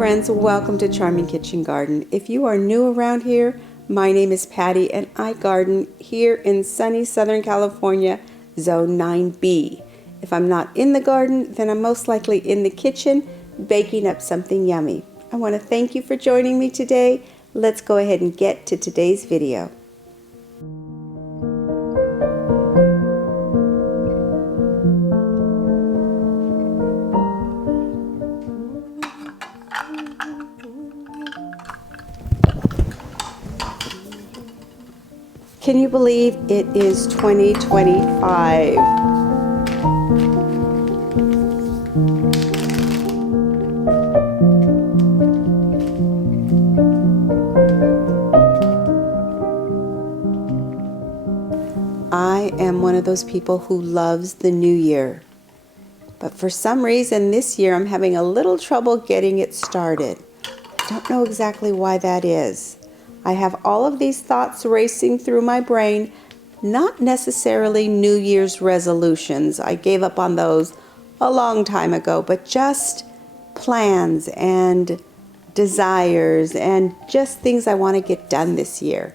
friends, welcome to Charming Kitchen Garden. If you are new around here, my name is Patty and I garden here in sunny Southern California, Zone 9B. If I'm not in the garden, then I'm most likely in the kitchen baking up something yummy. I want to thank you for joining me today. Let's go ahead and get to today's video. Can you believe it is 2025? I am one of those people who loves the new year. But for some reason this year I'm having a little trouble getting it started. I don't know exactly why that is. I have all of these thoughts racing through my brain, not necessarily New Year's resolutions. I gave up on those a long time ago, but just plans and desires and just things I want to get done this year.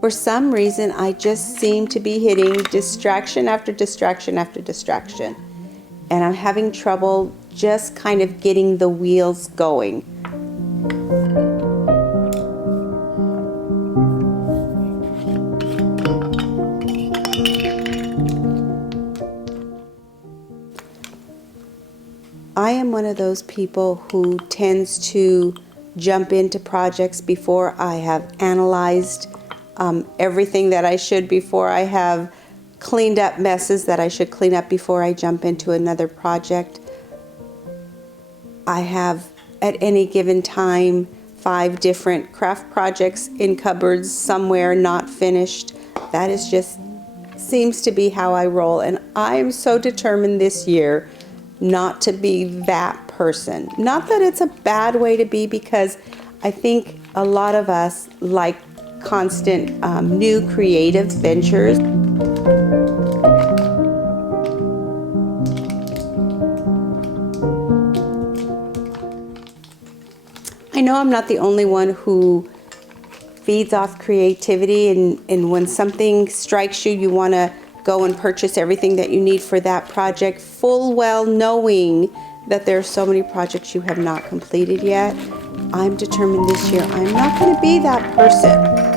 For some reason, I just seem to be hitting distraction after distraction after distraction. And I'm having trouble just kind of getting the wheels going. I am one of those people who tends to jump into projects before I have analyzed everything that I should, before I have cleaned up messes that I should clean up before I jump into another project. I have at any given time 5 different craft projects in cupboards somewhere not finished. That is just seems to be how I roll, and I am so determined this year not to be that person. Not that it's a bad way to be, because I think a lot of us like constant new creative ventures. I know I'm not the only one who feeds off creativity, and when something strikes you, you want to go and purchase everything that you need for that project, full well knowing that there are so many projects you have not completed yet. I'm determined this year I'm not going to be that person.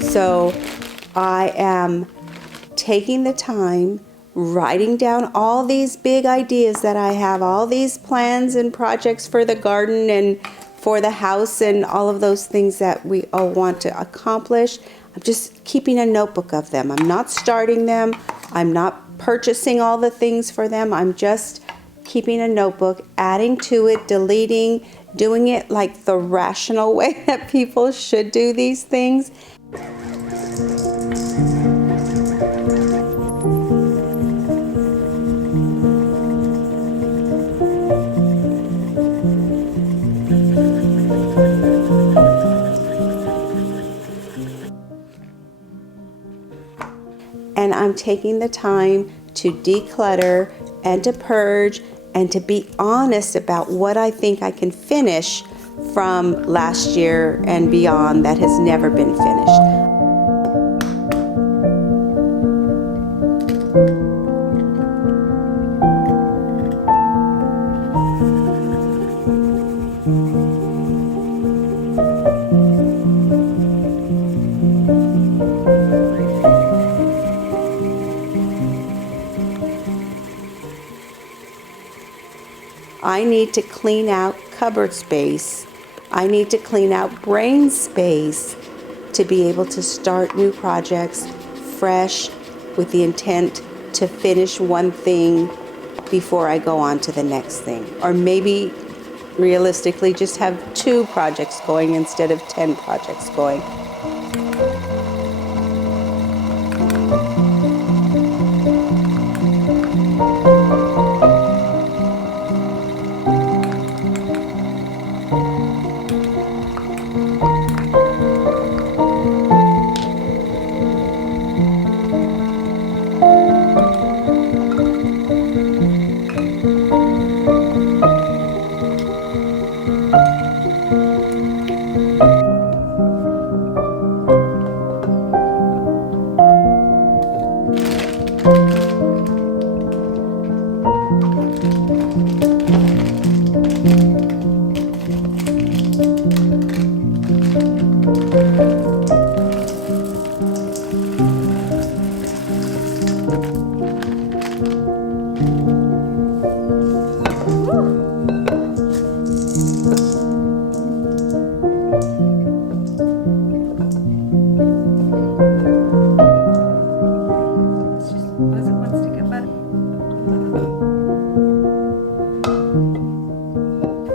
So I am taking the time, writing down all these big ideas that I have, all these plans and projects for the garden and for the house and all of those things that we all want to accomplish. I'm just keeping a notebook of them. I'm not starting them. I'm not purchasing all the things for them. I'm just keeping a notebook, adding to it, deleting, doing it like the rational way that people should do these things. And I'm taking the time to declutter and to purge and to be honest about what I think I can finish from last year and beyond that has never been finished. I need to clean out cupboard space. I need to clean out brain space to be able to start new projects fresh with the intent to finish one thing before I go on to the next thing. Or maybe realistically just have 2 projects going instead of 10 projects going.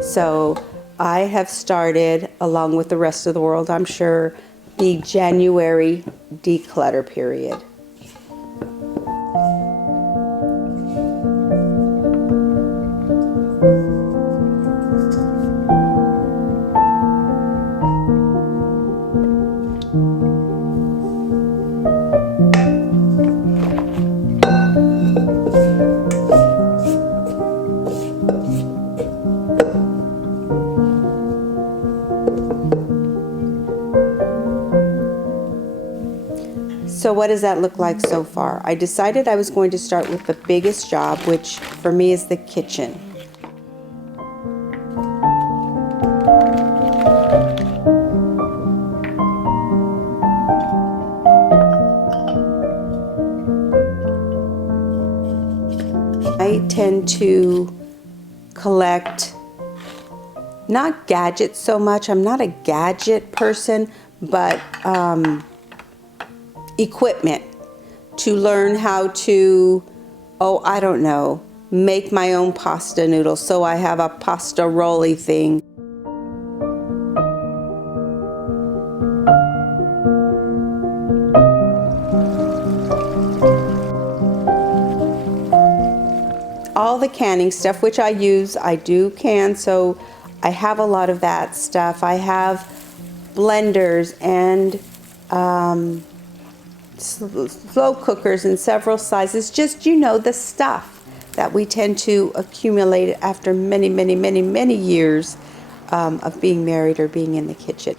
So I have started, along with the rest of the world, I'm sure, the January declutter period. So what does that look like so far? I decided I was going to start with the biggest job, which for me is the kitchen. I tend to collect, not gadgets so much, I'm not a gadget person, but equipment to learn how to, I don't know, make my own pasta noodles. So I have a pasta rolly thing. All the canning stuff, which I do can, so I have a lot of that stuff. I have blenders and slow cookers in several sizes, just, you know, the stuff that we tend to accumulate after many, many, many, many years of being married or being in the kitchen.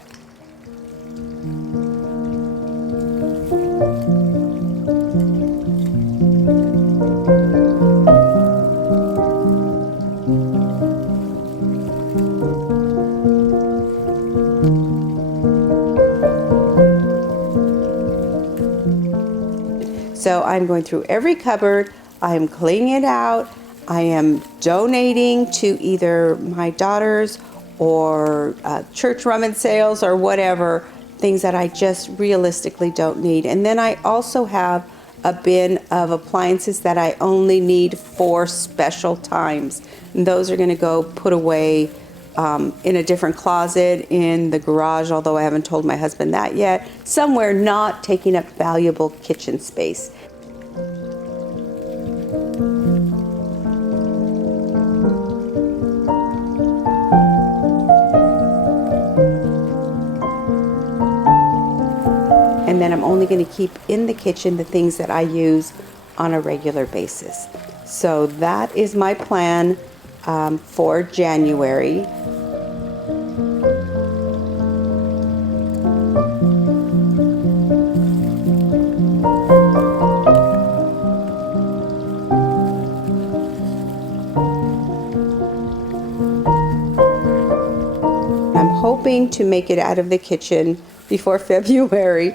So I'm going through every cupboard, I am cleaning it out, I am donating to either my daughters or church rummage sales or whatever, things that I just realistically don't need. And then I also have a bin of appliances that I only need for special times. And those are going to go put away in a different closet in the garage, although I haven't told my husband that yet, somewhere not taking up valuable kitchen space. And then I'm only going to keep in the kitchen the things that I use on a regular basis. So that is my plan for January. I'm hoping to make it out of the kitchen before February,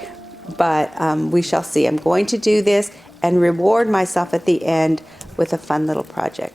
but we shall see. I'm going to do this and reward myself at the end with a fun little project.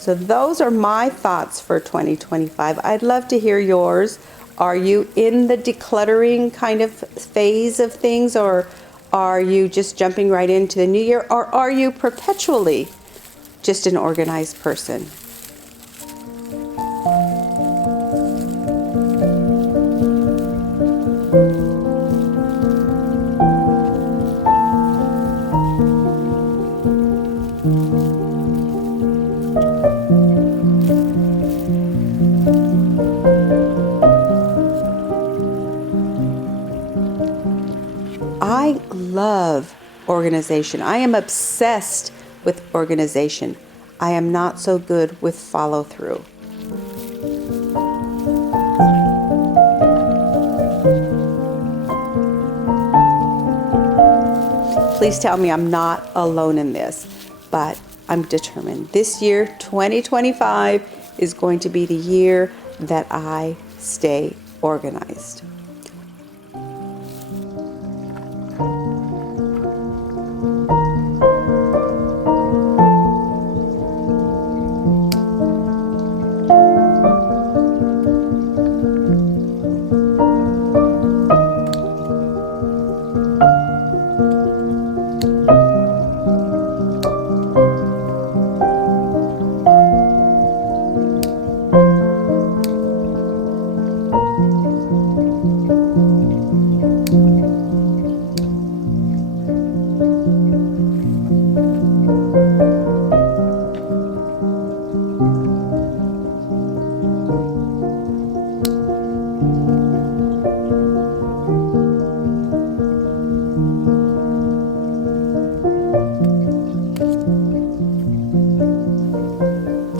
So those are my thoughts for 2025. I'd love to hear yours. Are you in the decluttering kind of phase of things, or are you just jumping right into the new year, or are you perpetually just an organized person? I love organization. I am obsessed with organization. I am not so good with follow through. Please tell me I'm not alone in this, but I'm determined. This year, 2025, is going to be the year that I stay organized.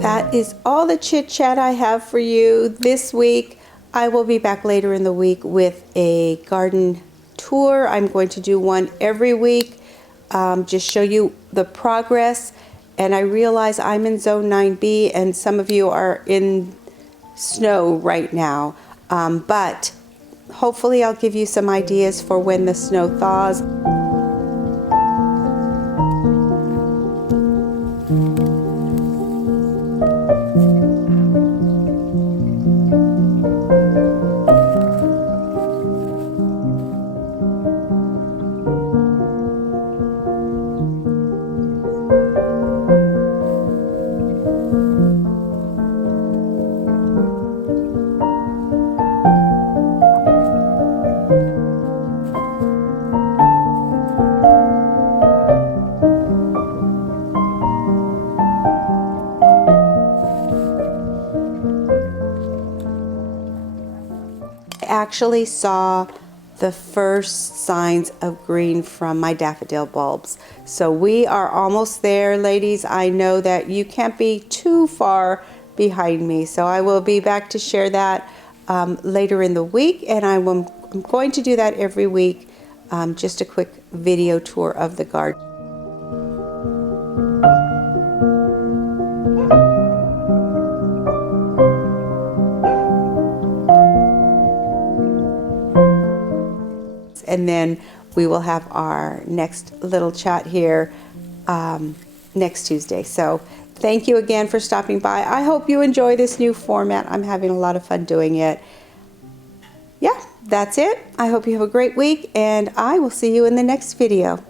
That is all the chit chat I have for you this week. I will be back later in the week with a garden tour. I'm going to do one every week, just show you the progress. And I realize I'm in zone 9B and some of you are in snow right now. But hopefully I'll give you some ideas for when the snow thaws. Actually saw the first signs of green from my daffodil bulbs. So we are almost there, ladies. I know that you can't be too far behind me. So I will be back to share that later in the week. And I'm going to do that every week, just a quick video tour of the garden. And then we will have our next little chat here next Tuesday. So thank you again for stopping by. I hope you enjoy this new format. I'm having a lot of fun doing it. Yeah, that's it. I hope you have a great week, and I will see you in the next video.